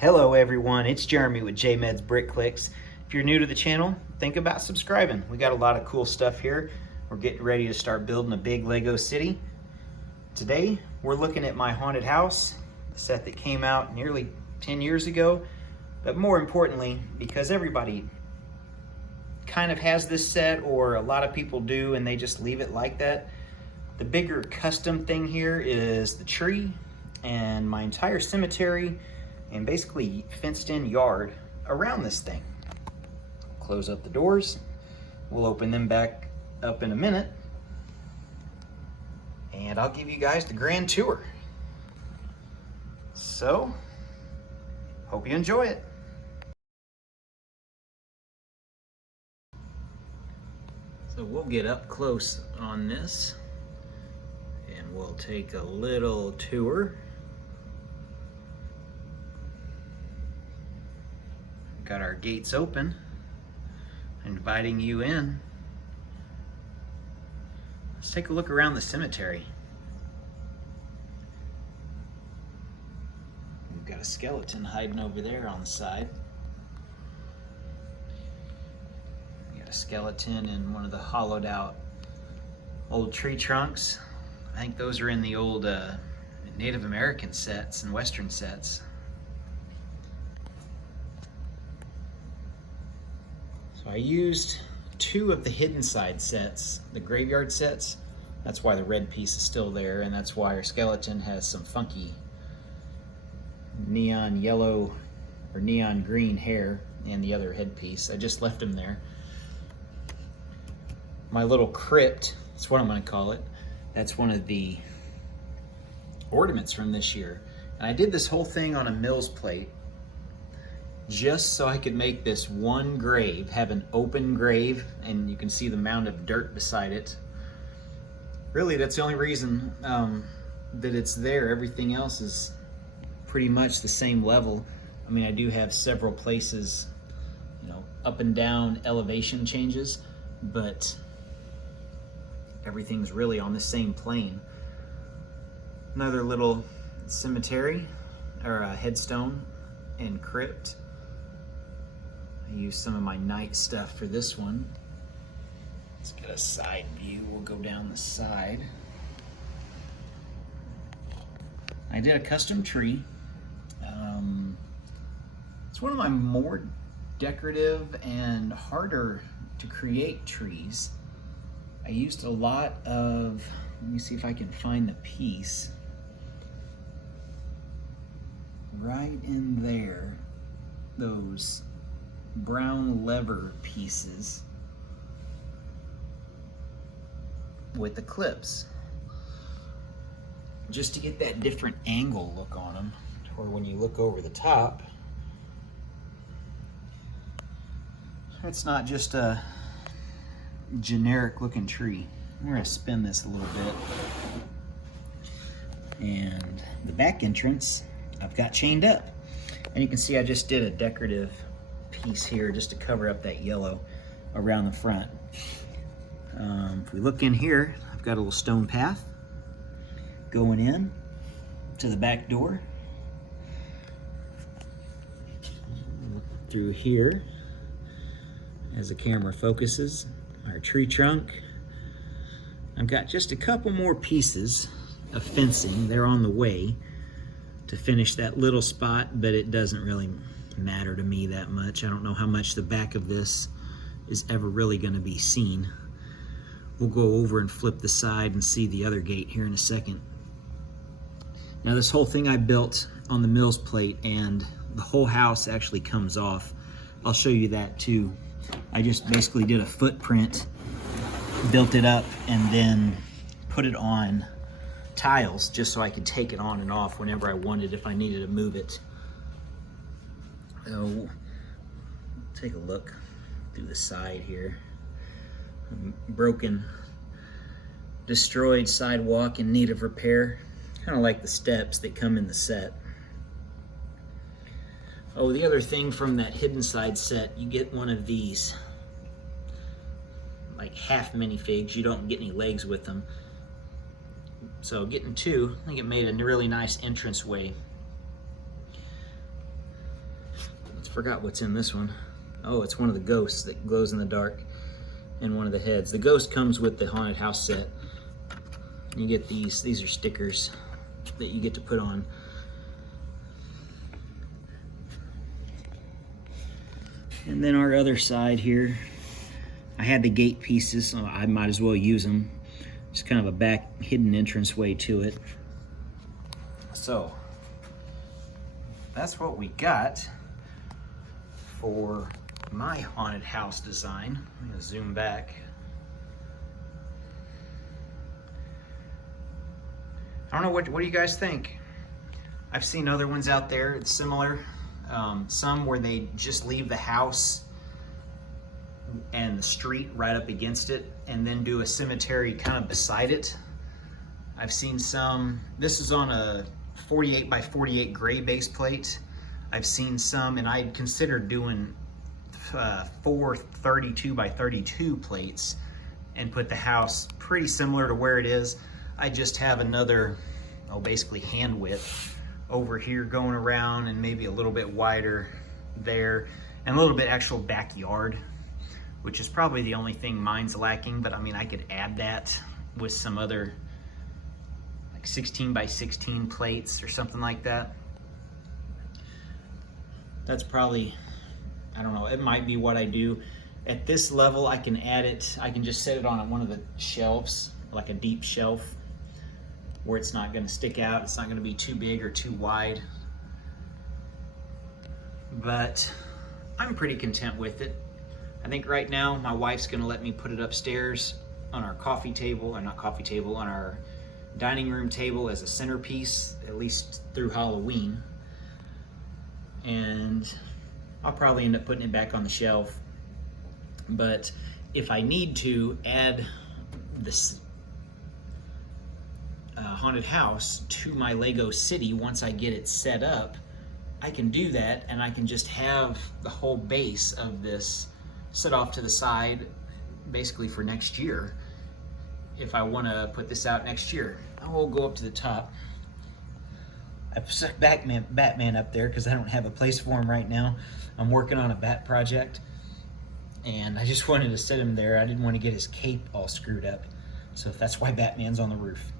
Hello everyone, it's Jeremy with JMed's Brick Clicks. If you're new to the channel, think about subscribing. We got a lot of cool stuff here. We're getting ready to start building a big Lego city. Today, we're looking at my haunted house, the set that came out nearly 10 years ago. But more importantly, because everybody kind of has this set, or a lot of people do, and they just leave it like that. The bigger custom thing here is the tree and my entire cemetery and basically fenced in yard around this thing. Close up the doors. We'll open them back up in a minute. And I'll give you guys the grand tour. So, hope you enjoy it. So we'll get up close on this and we'll take a little tour. Got our gates open, inviting you in. Let's take a look around the cemetery. We've got a skeleton hiding over there on the side. We got a skeleton in one of the hollowed out old tree trunks. I think those are in the old Native American sets and Western sets. So I used two of the hidden side sets, the graveyard sets. That's why the red piece is still there, and that's why our skeleton has some funky neon yellow or neon green hair and the other headpiece. I just left them there. My little crypt, that's what I'm going to call it. That's one of the ornaments from this year. And I did this whole thing on a mill's plate just so I could make this one grave, have an open grave, and you can see the mound of dirt beside it. Really, that's the only reason that it's there. Everything else is pretty much the same level. I mean, I do have several places, up and down elevation changes, but everything's really on the same plane. Another little cemetery, or a headstone and crypt. I used some of my night stuff for this one. Let's get a side view. We'll go down the side. I did a custom tree. It's one of my more decorative and harder to create trees. I used a lot of, let me see if I can find the piece. Right in there, those brown lever pieces with the clips, just to get that different angle look on them, or when you look over the top, it's not just a generic looking tree. We're going to spin this a little bit, and the back entrance I've got chained up, and you can see I just did a decorative piece here just to cover up that yellow around the front. If we look in here, I've got a little stone path going in to the back door. Look through here as the camera focuses, our tree trunk. I've got just a couple more pieces of fencing. They're on the way to finish that little spot, but it doesn't really matter to me that much. I don't know how much the back of this is ever really going to be seen. We'll go over and flip the side and see the other gate here in a second. Now, this whole thing I built on the mill's plate, and the whole house actually comes off. I'll show you that too. I just basically did a footprint, built it up, and then put it on tiles just so I could take it on and off whenever I wanted, if I needed to move it. So, take a look through the side here. Broken, destroyed sidewalk in need of repair. Kind of like the steps that come in the set. Oh, the other thing from that hidden side set, you get one of these, like half minifigs. You don't get any legs with them. So getting two, I think it made a really nice entranceway. forgot what's in this one. Oh, it's one of the ghosts that glows in the dark and one of the heads. The ghost comes with the haunted house set. You get these are stickers that you get to put on. And then our other side here, I had the gate pieces, so I might as well use them. Just kind of a back hidden entrance way to it. So that's what we got for my haunted house design. I'm gonna zoom back. I don't know, what do you guys think? I've seen other ones out there, it's similar. Some where they just leave the house and the street right up against it and then do a cemetery kind of beside it. I've seen some, this is on a 48 by 48 gray base plate. I've seen some, and I'd consider doing 4 32 by 32 plates and put the house pretty similar to where it is. I just have another, basically hand width over here going around, and maybe a little bit wider there, and a little bit actual backyard, which is probably the only thing mine's lacking. But I mean, I could add that with some other like 16 by 16 plates or something like that. That's probably, I don't know, it might be what I do. At this level, I can add it, I can just set it on one of the shelves, like a deep shelf, where it's not gonna stick out, it's not gonna be too big or too wide. But I'm pretty content with it. I think right now, my wife's gonna let me put it upstairs on our coffee table, or not coffee table, on our dining room table as a centerpiece, at least through Halloween. And I'll probably end up putting it back on the shelf. But if I need to add this haunted house to my Lego city once I get it set up, I can do that, and I can just have the whole base of this set off to the side basically for next year. If I want to put this out next year, I will go up to the top. I've stuck Batman up there because I don't have a place for him right now. I'm working on a bat project, and I just wanted to set him there. I didn't want to get his cape all screwed up, so that's why Batman's on the roof.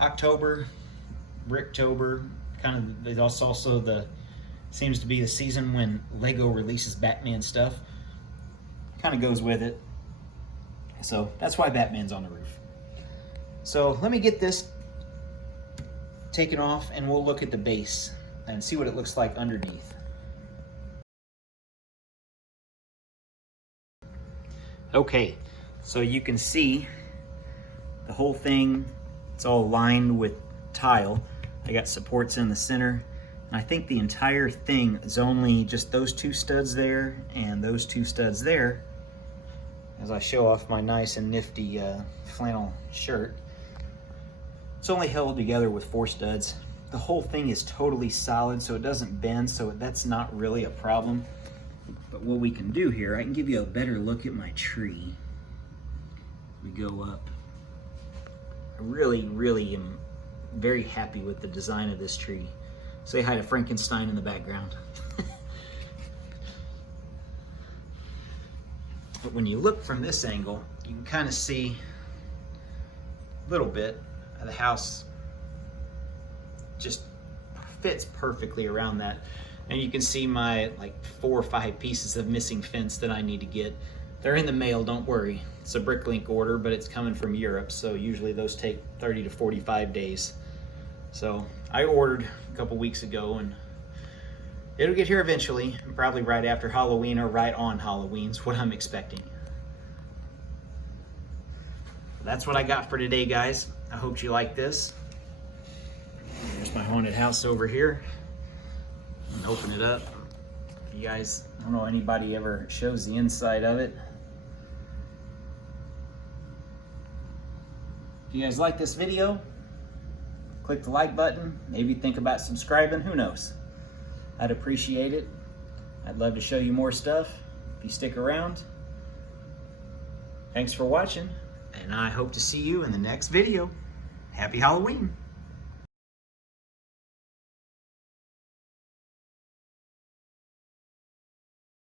October, Bricktober, kind of, it's also the, seems to be the season when Lego releases Batman stuff. Kind of goes with it. So that's why Batman's on the roof. So let me get this taken off, and we'll look at the base and see what it looks like underneath. Okay, so you can see the whole thing, it's all lined with tile. I got supports in the center, and I think the entire thing is only just those two studs there and those two studs there, as I show off my nice and nifty flannel shirt. It's only held together with 4 studs. The whole thing is totally solid, so it doesn't bend, so that's not really a problem. But what we can do here, I can give you a better look at my tree. We go up. I really am very happy with the design of this tree. Say hi to Frankenstein in the background. But when you look from this angle, you can kind of see a little bit of the house just fits perfectly around that. And you can see my like 4 or 5 pieces of missing fence that I need to get. They're in the mail, don't worry. It's a Bricklink order, but it's coming from Europe, so usually those take 30 to 45 days. So I ordered a couple weeks ago, and it'll get here eventually, probably right after Halloween or right on Halloween's what I'm expecting. That's what I got for today, guys. I hope you like this. There's my haunted house over here. And open it up. You guys, I don't know if anybody ever shows the inside of it. If you guys like this video, click the like button. Maybe think about subscribing, who knows? I'd appreciate it. I'd love to show you more stuff if you stick around. Thanks for watching, and I hope to see you in the next video. Happy Halloween!